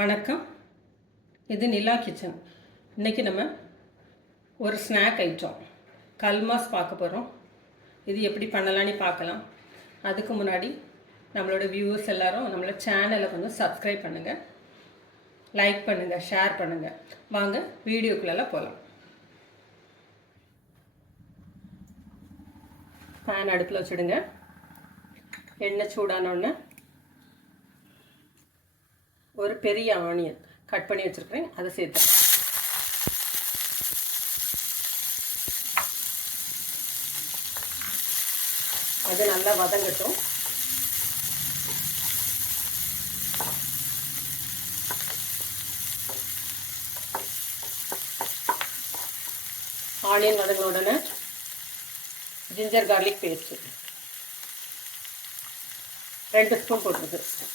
வணக்கம். இது நிலா கிச்சன். இன்றைக்கி நம்ம ஒரு ஸ்நாக் ஐட்டம் கல்மாஸ் பார்க்க போகிறோம். இது எப்படி பண்ணலான்னு பார்க்கலாம். அதுக்கு முன்னாடி நம்மளோட வியூவர்ஸ் எல்லோரும் நம்மளோட சேனலை கொஞ்சம் சப்ஸ்கிரைப் பண்ணுங்கள், லைக் பண்ணுங்கள், ஷேர் பண்ணுங்கள். வாங்க வீடியோக்குள்ளெல்லாம் போகலாம். பேன் அடுப்பில் வச்சுடுங்க. எண்ணெய் சூடானோடனே ஒரு பெரிய ஆனியன் கட் பண்ணி வச்சுருக்கிறேன், அதை சேர்த்தேன். அது நல்லா வதங்கட்டும். ஆனியன் வதங்கின உடனே ஜிஞ்சர் கார்லிக் பேஸ்ட்டு 2 ஸ்பூன் போட்டுருக்கு.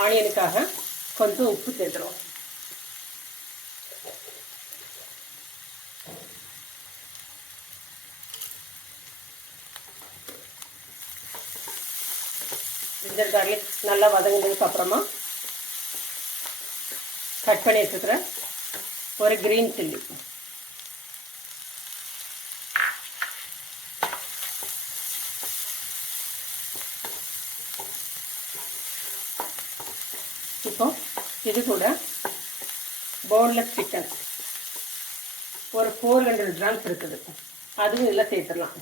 ஆனியனுக்காக கொஞ்சம் உப்பு சேர்த்துறோம். ஜிஞ்சர் கார்லிக் நல்லா வதங்கினதுக்கு அப்புறமா கட் பண்ணி வச்சுக்கிற ஒரு கிரீன் சில்லி, இப்போ இது கூட போன்லெஸ் சிக்கன் ஒரு 400 கிராம்ஸ் இருக்குது, அதுவும் இதில் சேர்த்துடலாம்.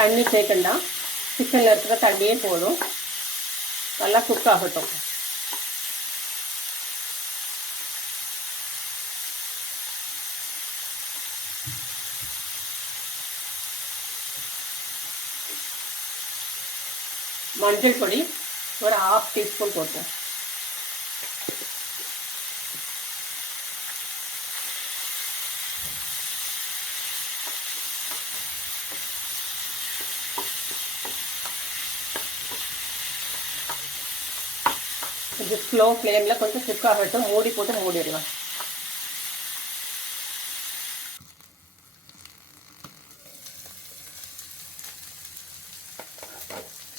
தண்ணி சேர்க்கண்டா, சிக்கனில் இருக்கிற தண்ணியே போதும். நல்லா குக் ஆகட்டும். மஞ்சள் பொடி ஒரு 1/2 டீஸ்பூன் போட்டேன். இது ஸ்லோ ஃப்ளேமில் கொஞ்சம் குக் ஆகட்டும். மூடி போட்டு மூடிடலாம்.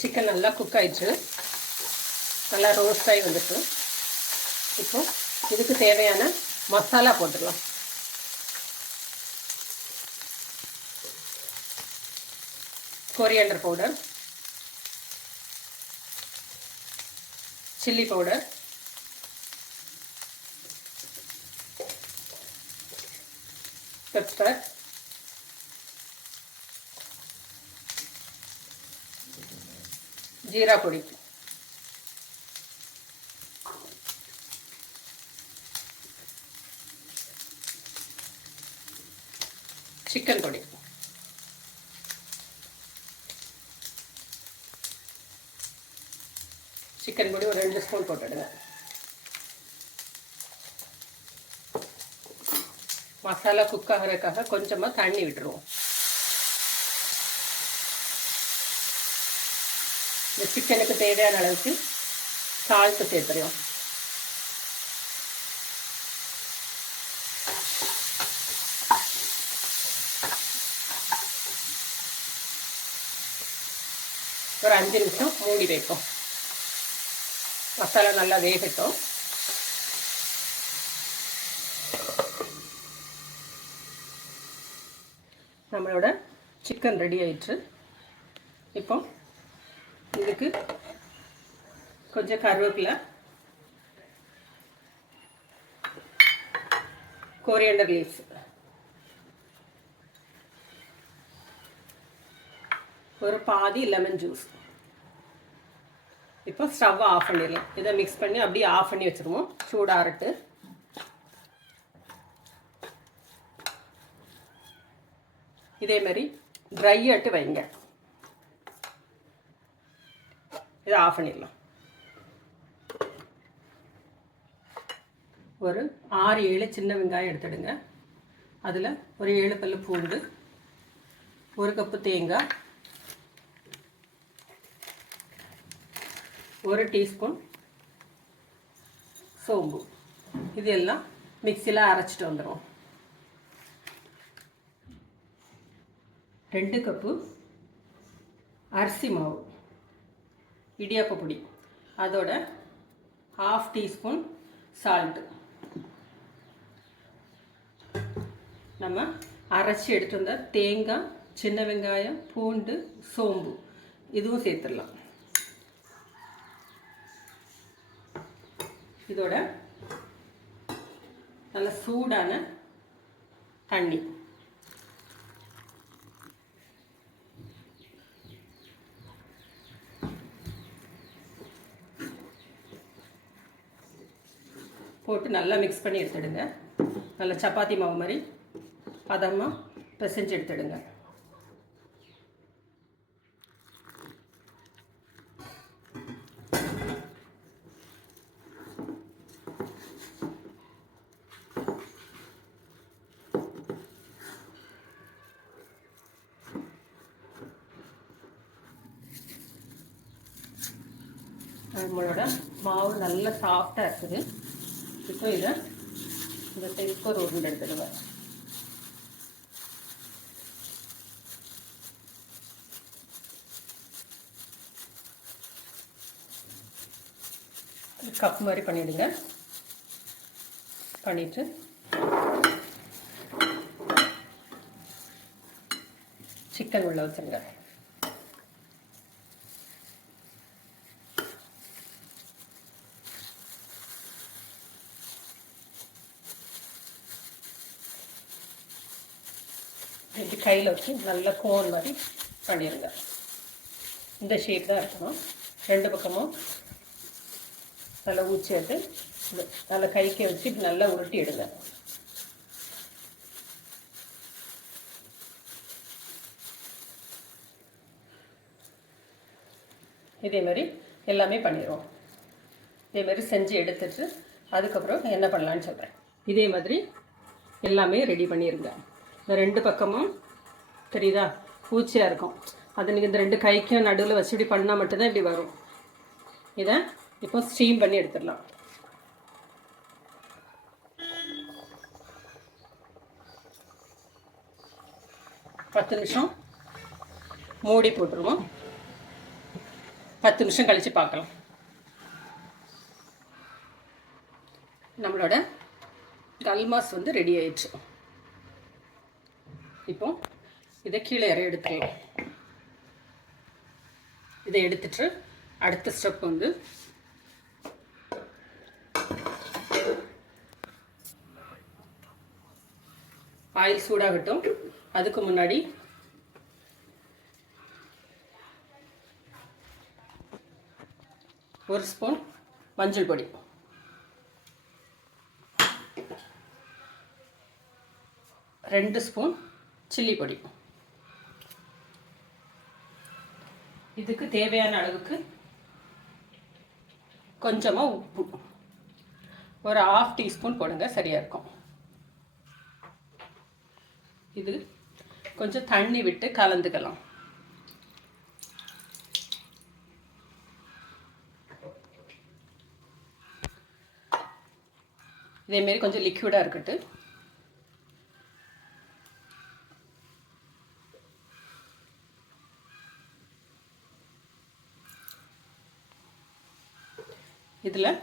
சிக்கன் நல்லா குக் ஆயிடுச்சு, நல்லா ரோஸ்ட் ஆகி வந்துட்டு. இப்போ இதுக்கு தேவையான மசாலா போட்டுடலாம். Coriander powder, chilli powder, pepper, jeera பொடி, சிக்கன் பொடி, சிக்கன் பொடி ஒரு 2 ஸ்பூன் போட்டுடுங்க. மசாலா குக் ஆகிறதுக்காக கொஞ்சமாக தண்ணி விட்டுருவோம். இந்த சிக்கனுக்கு தேவையான அளவுக்கு சால்ட்டு சேர்த்துறோம். ஒரு 5 நிமிஷம் மூடி வைப்போம். மசாலா நல்லா வேகட்டும். நம்மளோட சிக்கன் ரெடி ஆயிடுச்சு. இப்போ இதுக்கு கொஞ்சம் கருவேப்பிலை, கொரியாண்டர் லீவ்ஸ், ஒரு பாதி லெமன் ஜூஸ். இப்போ ஸ்டவ்வை ஆஃப் பண்ணிடலாம். இதை மிக்ஸ் பண்ணி அப்படியே ஆஃப் பண்ணி வச்சுருவோம். சூடாகட்டு. இதே மாதிரி ட்ரை ஆட்டு வைங்க. இதை ஆஃப் பண்ணிடலாம். ஒரு 6-7 சின்ன வெங்காயம் எடுத்துடுங்க. அதில் ஒரு 7 பல்லு பூண்டு, 1 கப்பு தேங்காய், 1 டீஸ்பூன் சோம்பு, இதெல்லாம் மிக்சியில் அரைச்சிட்டு வந்துடும். 2 கப்பு அரிசி மாவு, இடியாப்ப பொடி, அதோட 1/2 டீஸ்பூன் சால்ட்டு. நம்ம அரைச்சி எடுத்து வந்த தேங்காய், சின்ன வெங்காயம், பூண்டு, சோம்பு இதுவும் சேர்த்துடலாம். இதோட நல்ல சூடான தண்ணி, போட்டு நல்லா மிக்ஸ் பண்ணி எடுத்துடுங்க. நல்லா சப்பாத்தி மாவு மாதிரி பதமாக பிசைஞ்சு எடுத்துடுங்க. நம்மளோட மாவு நல்லா சாஃப்டாக இருக்குது. இப்போ இதை இந்த சைஸ்க்கு ஒரு உருண்டை எடுத்துடுவேன். கப் மாதிரி பண்ணிவிடுங்க. பண்ணிவிட்டு சிக்கன் உள்ள வச்சுருங்க. இப்படி கையில் வச்சு நல்லா கோன் மாதிரி பண்ணிடுங்க. இந்த ஷேப் தான் இருக்கணும். 2 பக்கமும் நல்லா ஊற்றி எடுத்து நல்லா கைக்கே வச்சு இப்படி நல்லா உருட்டி எடுங்க. இதே மாதிரி எல்லாமே பண்ணிடுவோம். இதே மாதிரி செஞ்சு எடுத்துட்டு அதுக்கப்புறம் என்ன பண்ணலான்னு சொல்கிறேன். இதே மாதிரி எல்லாமே ரெடி பண்ணிடுங்க. இந்த 2 பக்கமும் தெரியுதா பூச்சியாக இருக்கும். அது நீங்கள் இந்த 2 கைக்கும் நடுவில் வச்சு இப்படி பண்ணால் மட்டும்தான் இப்படி வரும். இதை இப்போ ஸ்டீம் பண்ணி எடுத்துடலாம். பத்து நிமிஷம் மூடி போட்டுருவோம். 10 நிமிஷம் கழித்து பார்க்கலாம். நம்மளோட கல்மாஸ் வந்து ரெடி ஆயிடுச்சு. இப்போ இதை கீழே எடுத்துக்கலாம். இதை எடுத்துட்டு அடுத்த ஸ்டெப் வந்து ஆயில் சூடாகட்டும். அதுக்கு முன்னாடி ஒரு ஸ்பூன் மஞ்சள் பொடி, 2 ஸ்பூன் சில்லி பொடி, இதுக்கு தேவையான அளவுக்கு கொஞ்சமாக உப்பு, ஒரு 1/2 டீஸ்பூன் போடுங்க, சரியாக இருக்கும். இது கொஞ்சம் தண்ணி விட்டு கலந்துக்கலாம். இதேமாரி கொஞ்சம் லிக்விடாக இருக்கட்டும். இதில்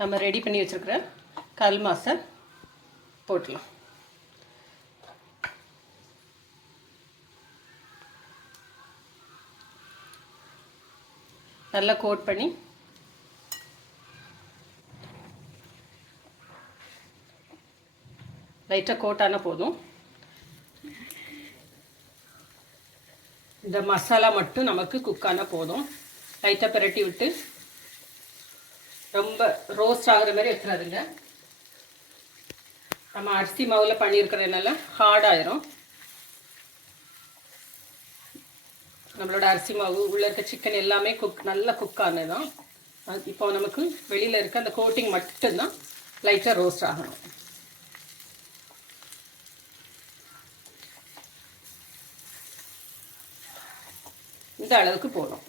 நம்ம ரெடி பண்ணி வச்சுருக்கிற கல்மாஸை போட்டலாம். நல்லா கோட் பண்ணி லைட்டாக கோட்டானா போதும். இந்த மசாலா மட்டும் நமக்கு குக்கானா போதும். லைட்டாக பிரட்டி விட்டு ரொம்ப ரோஸ்ட் ஆகிற மாதிரி வச்சுறாதுங்க. நம்ம அரிசி மாவில் பண்ணியிருக்கிறதுனால ஹார்டாயிரும். நம்மளோட அரிசி மாவு உள்ளே இருக்க சிக்கன் எல்லாமே நல்லா குக் ஆனதுதான். இப்போ நமக்கு வெளியில் இருக்க அந்த கோட்டிங் மட்டும்தான் லைட்டாக ரோஸ்ட் ஆகணும். இந்த அளவுக்கு போதும்.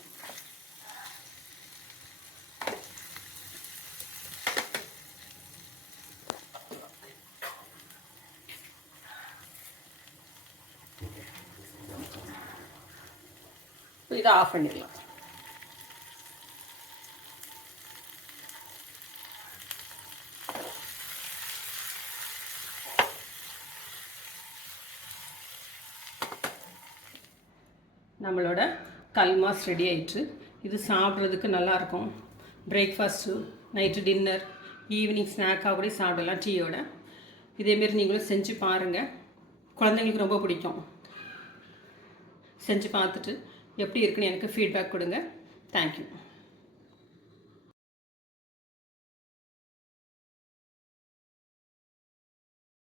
இதை ஆஃப் பண்ணிடலாம். நம்மளோட கல்மாஸ் ரெடி ஆயிடுச்சு. இது சாப்பிட்றதுக்கு நல்லாயிருக்கும். பிரேக்ஃபாஸ்ட்டு, நைட்டு டின்னர், ஈவினிங் ஸ்நாக்காக கூட சாப்பிடலாம் டீயோட. இதேமாரி நீங்களும் செஞ்சு பாருங்கள். குழந்தைங்களுக்கு ரொம்ப பிடிக்கும். செஞ்சு பார்த்துட்டு எப்படி இருக்குன்னு எனக்கு ஃபீட்பேக் கொடுங்க. தேங்க்யூ.